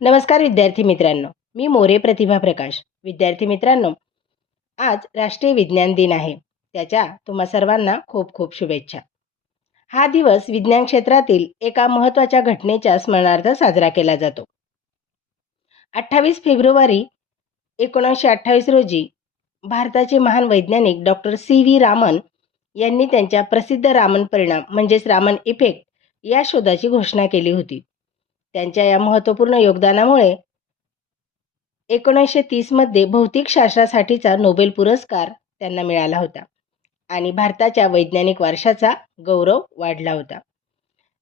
नमस्कार विद्यार्थी मित्रांनो मी मोरे प्रतिभा प्रकाश. विद्यार्थी मित्रांनो आज राष्ट्रीय विज्ञान दिन आहे. त्याच्या तुम्हा सर्वांना खूप खूप शुभेच्छा. हा दिवस विज्ञान क्षेत्रातील एका महत्त्वाच्या घटनेच्या स्मरणार्थ साजरा केला जातो. अठ्ठावीस फेब्रुवारी एकोणीसशे अठ्ठावीस रोजी भारताचे महान वैज्ञानिक डॉक्टर सी व्ही रामन यांनी त्यांच्या प्रसिद्ध रामन परिणाम म्हणजेच रामन इफेक्ट या शोधाची घोषणा केली होती. त्यांच्या या महत्त्वपूर्ण योगदानामुळे एकोणीसशे तीसमध्ये भौतिकशास्त्रासाठीचा नोबेल पुरस्कार त्यांना मिळाला होता आणि भारताच्या वैज्ञानिक वारशाचा गौरव वाढला होता.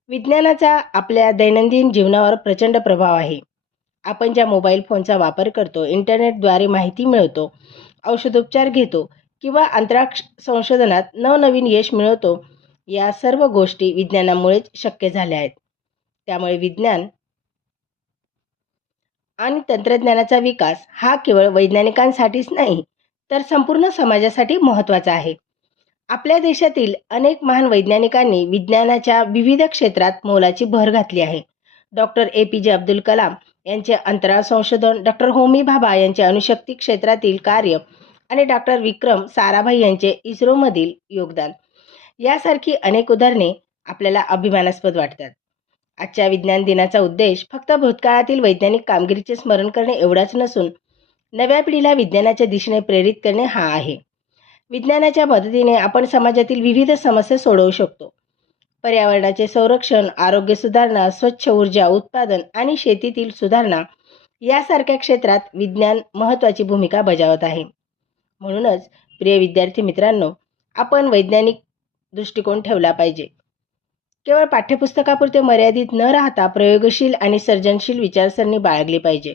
विज्ञानाचा आपल्या दैनंदिन जीवनावर प्रचंड प्रभाव आहे. आपण ज्या मोबाईल फोनचा वापर करतो इंटरनेटद्वारे माहिती मिळवतो औषधोपचार घेतो किंवा अंतराक्ष संशोधनात नवनवीन यश मिळवतो या सर्व गोष्टी विज्ञानामुळेच शक्य झाल्या आहेत. त्यामुळे विज्ञान आणि तंत्रज्ञानाचा विकास हा केवळ वैज्ञानिकांसाठीच नाही तर संपूर्ण समाजासाठी महत्त्वाचा आहे. आपल्या देशातील अनेक महान वैज्ञानिकांनी विज्ञानाच्या विविध क्षेत्रात मोलाची भर घातली आहे. Doctor A. P. J. Abdul Kalam यांचे अंतराळ संशोधन डॉक्टर होमी भाभा यांचे अणुशक्ती क्षेत्रातील कार्य आणि डॉक्टर विक्रम साराभाई यांचे इस्रोमधील योगदान यासारखी अनेक उदाहरणे आपल्याला अभिमानास्पद वाटतात. आजच्या विज्ञान दिनाचा उद्देश फक्त भूतकाळातील वैज्ञानिक कामगिरीचे स्मरण करणे एवढाच नसून नव्या पिढीला विज्ञानाच्या दिशेने प्रेरित करणे हा आहे. विज्ञानाच्या मदतीने आपण समाजातील विविध समस्या सोडवू शकतो. पर्यावरणाचे संरक्षण आरोग्य सुधारणा स्वच्छ ऊर्जा उत्पादन आणि शेतीतील सुधारणा यासारख्या क्षेत्रात विज्ञान महत्त्वाची भूमिका बजावत आहे. म्हणूनच प्रिय विद्यार्थी मित्रांनो आपण वैज्ञानिक दृष्टिकोन ठेवला पाहिजे. केवळ पाठ्यपुस्तकापुरते मर्यादित न राहता प्रयोगशील आणि सर्जनशील विचारसरणी बाळगली पाहिजे.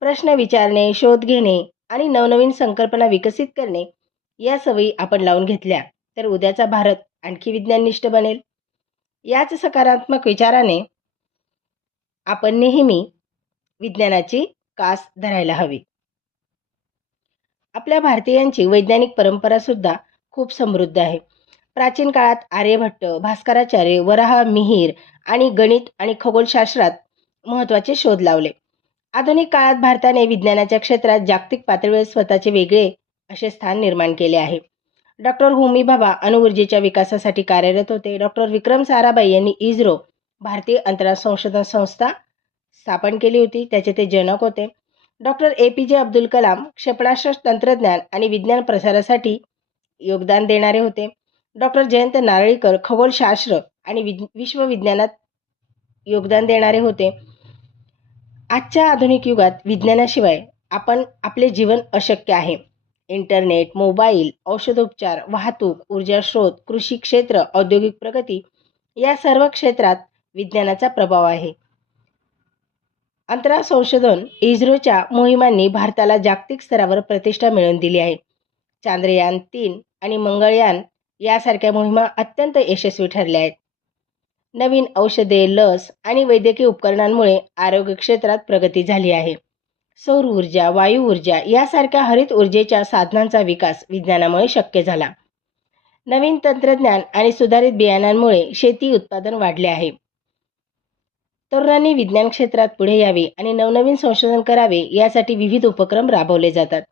प्रश्न विचारणे शोध घेणे आणि नवनवीन संकल्पना विकसित करणे या सवयी आपण लावून घेतल्या तर उद्याचा भारत आणखी विज्ञाननिष्ठ बनेल. याच सकारात्मक विचाराने आपण नेहमी विज्ञानाची कास धरायला हवी. आपल्या भारतीयांची वैज्ञानिक परंपरा सुद्धा खूप समृद्ध आहे. प्राचीन काळात आर्यभट्ट भास्कराचार्य वराह मिहीर आणि गणित आणि खगोलशास्त्रात महत्त्वाचे शोध लावले. आधुनिक काळात भारताने विज्ञानाच्या क्षेत्रात जागतिक पातळीवर स्वतःचे वेगळे असे स्थान निर्माण केले आहे. डॉक्टर होमी भाभा अणुऊर्जेच्या विकासासाठी कार्यरत होते. डॉक्टर विक्रम साराभाई यांनी इस्रो भारतीय अंतराळ संशोधन संस्था स्थापन केली होती. त्याचे ते जनक होते. Doctor A P J Abdul Kalam क्षेपणास्त्र तंत्रज्ञान आणि विज्ञान प्रसारासाठी योगदान देणारे होते. डॉक्टर जयंत नारळीकर खगोलशास्त्र आणि विज्ञ विश्वविज्ञानात योगदान देणारे होते. आजच्या आधुनिक युगात विज्ञानाशिवाय आपण आपले जीवन अशक्य आहे. इंटरनेट मोबाईल औषधोपचार वाहतूक ऊर्जा स्रोत कृषी क्षेत्र औद्योगिक प्रगती या सर्व क्षेत्रात विज्ञानाचा प्रभाव आहे. अंतराळ संशोधन इस्रोच्या मोहिमांनी भारताला जागतिक स्तरावर प्रतिष्ठा मिळवून दिली आहे. चांद्रयान तीन आणि मंगळयान यासारख्या मोहिमा अत्यंत यशस्वी ठरल्या आहेत. नवीन औषधे लस आणि वैद्यकीय उपकरणांमुळे आरोग्य क्षेत्रात प्रगती झाली आहे. सौर ऊर्जा वायू ऊर्जा यासारख्या हरित ऊर्जेच्या साधनांचा विकास विज्ञानामुळे शक्य झाला. नवीन तंत्रज्ञान आणि सुधारित बियाणांमुळे शेती उत्पादन वाढले आहे. तरुणांनी विज्ञान क्षेत्रात पुढे यावे आणि नवनवीन संशोधन करावे यासाठी विविध उपक्रम राबवले जातात.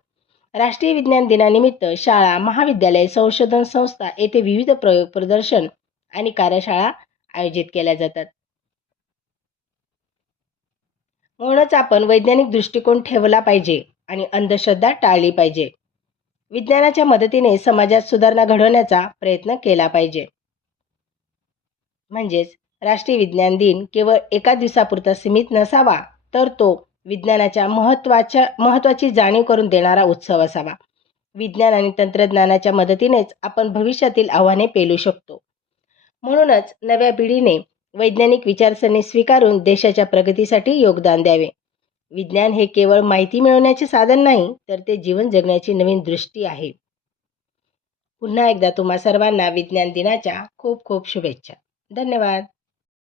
राष्ट्रीय विज्ञान दिनानिमित्त शाळा महाविद्यालय संशोधन संस्था येथे विविध प्रयोग प्रदर्शन आणि कार्यशाळा आयोजित केल्या जातात. म्हणूनच आपण वैज्ञानिक दृष्टिकोन ठेवला पाहिजे आणि अंधश्रद्धा टाळली पाहिजे. विज्ञानाच्या मदतीने समाजात सुधारणा घडवण्याचा प्रयत्न केला पाहिजे. म्हणजेच राष्ट्रीय विज्ञान दिन केवळ एका दिवसापुरता सीमित नसावा तर तो विज्ञानाच्या महत्त्वाच्या महत्त्वाची जाणीव करून देणारा उत्सव असावा. विज्ञान आणि तंत्रज्ञानाच्या मदतीनेच आपण भविष्यातील आव्हाने पेलू शकतो. म्हणूनच नव्या पिढीने वैज्ञानिक विचारसरणी स्वीकारून देशाच्या प्रगतीसाठी योगदान द्यावे. विज्ञान हे केवळ माहिती मिळवण्याचे साधन नाही तर ते जीवन जगण्याची नवीन दृष्टी आहे. पुन्हा एकदा तुम्हा सर्वांना विज्ञान दिनाच्या खूप खूप शुभेच्छा. धन्यवाद.